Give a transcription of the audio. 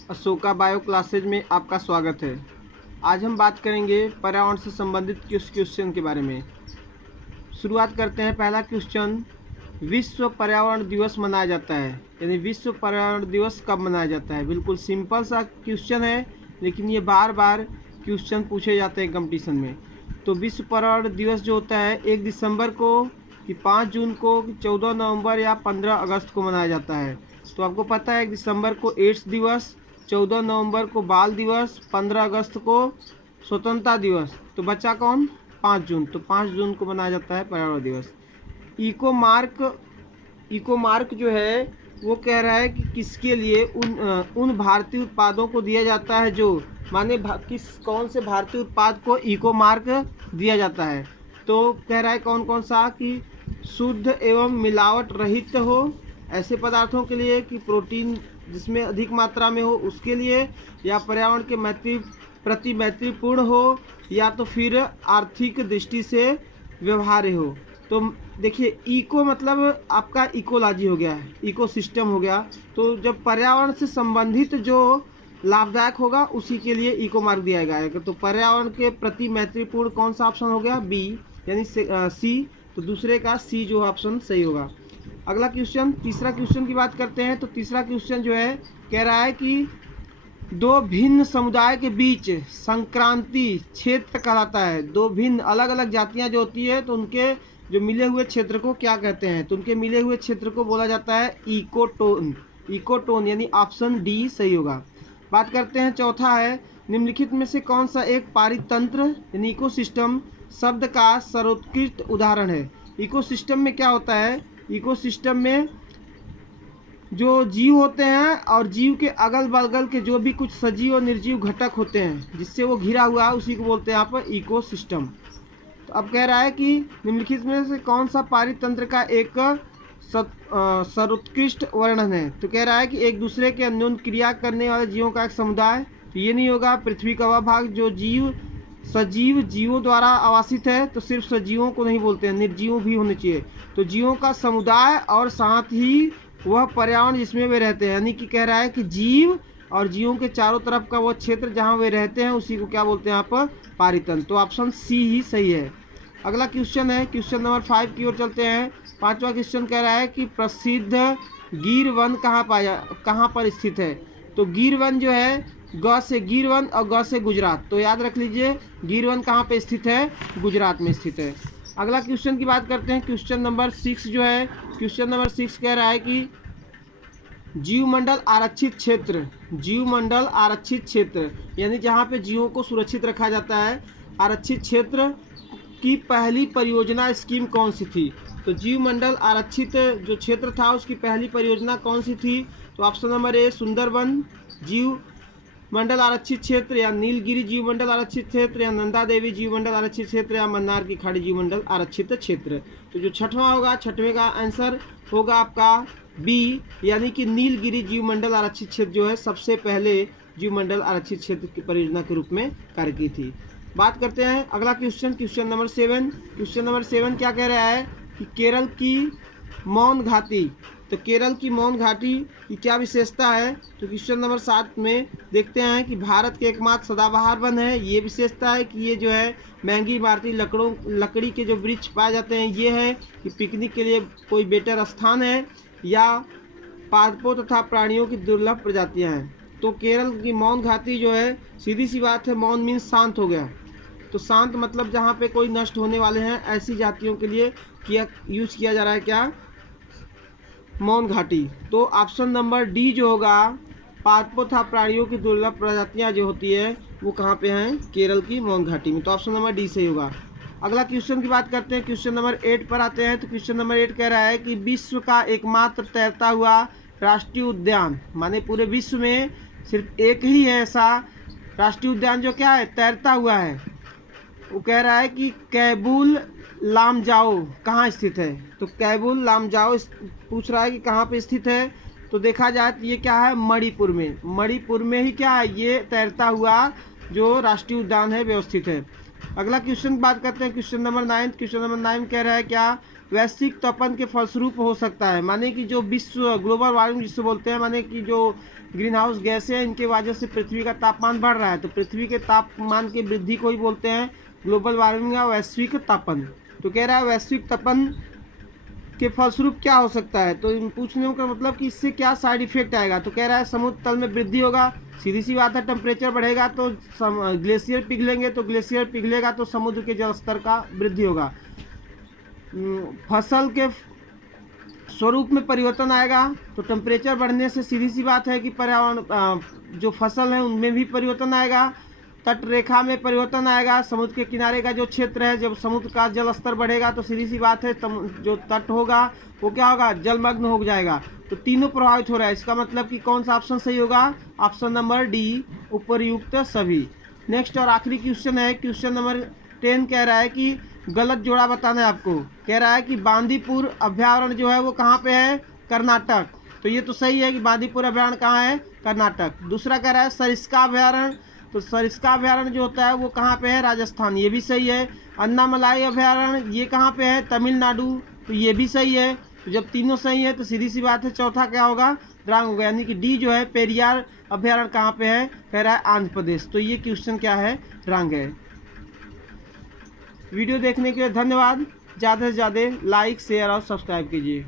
Ashoka bio classes में आपका स्वागत है। आज हम बात करेंगे पर्यावरण से संबंधित कुछ क्वेश्चन के बारे में। शुरुआत करते हैं। पहला क्वेश्चन, विश्व पर्यावरण दिवस मनाया जाता है, यानी विश्व पर्यावरण दिवस कब मनाया जाता है। बिल्कुल सिंपल सा क्वेश्चन है, लेकिन ये बार बार क्वेश्चन पूछे जाते हैं कंपटीशन में। तो विश्व पर्यावरण दिवस जो होता है 1 दिसंबर को, कि 5 जून को, कि 14 नवंबर या 15 अगस्त को मनाया जाता है। तो आपको पता है 1 दिसंबर को एड्स दिवस, 14 नवंबर को बाल दिवस, 15 अगस्त को स्वतंत्रता दिवस। तो बच्चा कौन? 5 जून। तो 5 जून को मनाया जाता है पर्यावरण दिवस। इको मार्क जो है वो कह रहा है कि किसके लिए उन भारतीय उत्पादों को दिया जाता है जो माने कौन से भारतीय उत्पाद को इको मार्क दिया जाता है। तो कह रहा है कौन कौन सा, कि शुद्ध एवं मिलावट रहित हो ऐसे पदार्थों के लिए, कि प्रोटीन जिसमें अधिक मात्रा में हो उसके लिए, या पर्यावरण के प्रति मैत्रीपूर्ण हो, या तो फिर आर्थिक दृष्टि से व्यवहार्य हो। तो देखिए, इको मतलब आपका इकोलॉजी हो गया, इकोसिस्टम हो गया। तो जब पर्यावरण से संबंधित जो लाभदायक होगा उसी के लिए इको मार्क दिया जाएगा। तो पर्यावरण के प्रति मैत्रीपूर्ण कौन सा ऑप्शन हो गया? बी, यानी सी। तो दूसरे का सी जो ऑप्शन सही होगा। अगला क्वेश्चन, तीसरा क्वेश्चन की बात करते हैं। तो तीसरा क्वेश्चन जो है कह रहा है कि दो भिन्न समुदाय के बीच संक्रांति क्षेत्र कहलाता है। दो भिन्न अलग अलग जातियां जो होती है तो उनके जो मिले हुए क्षेत्र को क्या कहते हैं? तो उनके मिले हुए क्षेत्र को बोला जाता है इकोटोन। इकोटोन यानी ऑप्शन डी सही होगा। बात करते हैं, चौथा है, निम्नलिखित में से कौन सा एक पारितंत्र यानी इकोसिस्टम शब्द का सर्वोत्कृष्ट उदाहरण है। इकोसिस्टम में क्या होता है? इकोसिस्टम में जो जीव होते हैं और जीव के अगल बगल के जो भी कुछ सजीव और निर्जीव घटक होते हैं जिससे वो घिरा हुआ है उसी को बोलते हैं यहाँ पर इकोसिस्टम। तो अब कह रहा है कि निम्नलिखित में से कौन सा पारितंत्र का एक सर्वोत्कृष्ट वर्णन है। तो कह रहा है कि एक दूसरे के अन्योन्य क्रिया करने वाले जीवों का एक समुदाय। तो ये नहीं होगा। पृथ्वी का वह भाग जो सजीव जीवों द्वारा आवासित है। तो सिर्फ सजीवों को नहीं बोलते हैं, निर्जीव भी होने चाहिए। तो जीवों का समुदाय और साथ ही वह पर्यावरण जिसमें वे रहते हैं, यानी कि कह रहा है कि जीव और जीवों के चारों तरफ का वह क्षेत्र जहाँ वे रहते हैं उसी को क्या बोलते हैं यहाँ पर? पारितंत्र। तो ऑप्शन सी ही सही है। अगला क्वेश्चन है, क्वेश्चन नंबर 5 की ओर चलते हैं। पांचवा क्वेश्चन कह रहा है कि प्रसिद्ध गिर वन कहाँ पर स्थित है। तो गिर वन जो है ग से गिर वन और ग से गुजरात। तो याद रख लीजिए गिर वन कहाँ पे स्थित है? गुजरात में स्थित है। अगला क्वेश्चन की बात करते हैं। क्वेश्चन नंबर 6 जो है, क्वेश्चन नंबर 6 कह रहा है कि जीवमंडल आरक्षित क्षेत्र, जीवमंडल आरक्षित क्षेत्र यानी जहाँ पे जीवों को सुरक्षित रखा जाता है, आरक्षित क्षेत्र की पहली परियोजना स्कीम कौन सी थी। तो जीवमंडल आरक्षित जो क्षेत्र था उसकी पहली परियोजना कौन सी थी। तो ऑप्शन नंबर ए सुंदरवन जीव मंडल आरक्षित क्षेत्र, या नीलगिरी जीवमंडल आरक्षित क्षेत्र, या नंदा देवी जीवमंडल आरक्षित क्षेत्र, या मन्नार की खाड़ी जीवमंडल आरक्षित क्षेत्र। तो जो छठवां होगा, छठवें का आंसर होगा आपका बी, यानी कि नीलगिरी जीवमंडल आरक्षित क्षेत्र जो है सबसे पहले जीवमंडल आरक्षित क्षेत्र की परियोजना के रूप में कार्य की थी। बात करते हैं अगला question, question number 7। Question number 7 क्या कह रहा है कि केरल की मौन घाटी। तो केरल की मौन घाटी की क्या विशेषता है। तो क्वेश्चन नंबर 7 में देखते हैं कि भारत के एकमात्र सदाबहार वन है। ये विशेषता है कि ये जो है महंगी इमारती लकड़ी के जो वृक्ष पाए जाते हैं ये है कि पिकनिक के लिए कोई बेटर स्थान है, या पादपों तथा प्राणियों की दुर्लभ प्रजातियां हैं। तो केरल की मौन घाटी जो है, सीधी सी बात है, मौन मीन्स शांत हो गया। तो शांत मतलब जहाँ पे कोई नष्ट होने वाले हैं ऐसी जातियों के लिए यूज किया जा रहा है क्या? मौन घाटी। तो ऑप्शन नंबर डी जो होगा, पादपों तथा प्राणियों की दुर्लभ प्रजातियां जो होती है वो कहाँ पे हैं? केरल की मौन घाटी में। तो ऑप्शन नंबर डी सही होगा। अगला क्वेश्चन की बात करते हैं। क्वेश्चन नंबर 8 पर आते हैं। तो क्वेश्चन नंबर 8 कह रहा है कि विश्व का एकमात्र तैरता हुआ राष्ट्रीय उद्यान, माने पूरे विश्व में सिर्फ एक ही है ऐसा राष्ट्रीय उद्यान जो क्या है? तैरता हुआ है। वो कह रहा है कि कैबुल लामजाओ कहाँ स्थित है। तो कैबुल लामजाओ पूछ रहा है कि कहाँ पे स्थित है। तो देखा जाए तो ये क्या है? मणिपुर में। मणिपुर में ही क्या है? ये तैरता हुआ जो राष्ट्रीय उद्यान है व्यवस्थित है। अगला क्वेश्चन बात करते हैं, क्वेश्चन नंबर 9। क्वेश्चन नंबर 9 कह रहा है क्या वैश्विक तपन के फलस्वरूप हो सकता है, माने कि जो विश्व ग्लोबल वार्मिंग जिससे बोलते हैं, माने कि जो ग्रीन हाउस गैसें हैं इनके वजह से पृथ्वी का तापमान बढ़ रहा है, तो पृथ्वी के तापमान की वृद्धि को ही बोलते हैं ग्लोबल वार्मिंग या वैश्विक तापन। तो कह रहा है वैश्विक तपन के फलस्वरूप क्या हो सकता है, तो पूछने का मतलब कि इससे क्या साइड इफेक्ट आएगा। तो कह रहा है समुद्र तल में वृद्धि होगा, सीधी सी बात है, टेम्परेचर बढ़ेगा तो ग्लेशियर पिघलेंगे, तो ग्लेशियर पिघलेगा तो समुद्र के जल स्तर का वृद्धि होगा। फसल के स्वरूप में परिवर्तन आएगा, तो टेम्परेचर बढ़ने से सीधी सी बात है कि पर्यावरण जो फसल है उनमें भी परिवर्तन आएगा। तट रेखा में परिवर्तन आएगा, समुद्र के किनारे का जो क्षेत्र है, जब समुद्र का जल स्तर बढ़ेगा तो सीधी सी बात है जो तट होगा वो क्या होगा, जलमग्न हो जाएगा। तो तीनों प्रभावित हो रहा है, इसका मतलब कि कौन सा ऑप्शन सही होगा, ऑप्शन नंबर डी, उपरयुक्त सभी। नेक्स्ट और आखिरी क्वेश्चन है, क्वेश्चन नंबर 10 कह रहा है कि गलत जोड़ा बताना है आपको। कह रहा है कि बांदीपुर अभ्यारण्य जो है वो कहाँ पे है, कर्नाटक। तो ये तो सही है कि बांदीपुर अभ्यारण्य कहाँ है, कर्नाटक। दूसरा कह रहा है सरिस्का अभ्यारण्य, तो सरिस्का अभ्यारण्य जो होता है वो कहाँ पे है, राजस्थान, ये भी सही है। अन्नामलाई अभ्यारण्य ये कहाँ पे है, तमिलनाडु, तो ये भी सही है। तो जब तीनों सही है तो सीधी सी बात है चौथा क्या होगा, रॉन्ग होगा, यानी कि डी जो है पेरियार अभ्यारण्य कहाँ पे है, कह रहा है आंध्र प्रदेश। तो ये क्वेश्चन क्या है, रॉन्ग है। वीडियो देखने के लिए धन्यवाद। ज़्यादा से ज़्यादा लाइक शेयर और सब्सक्राइब कीजिए।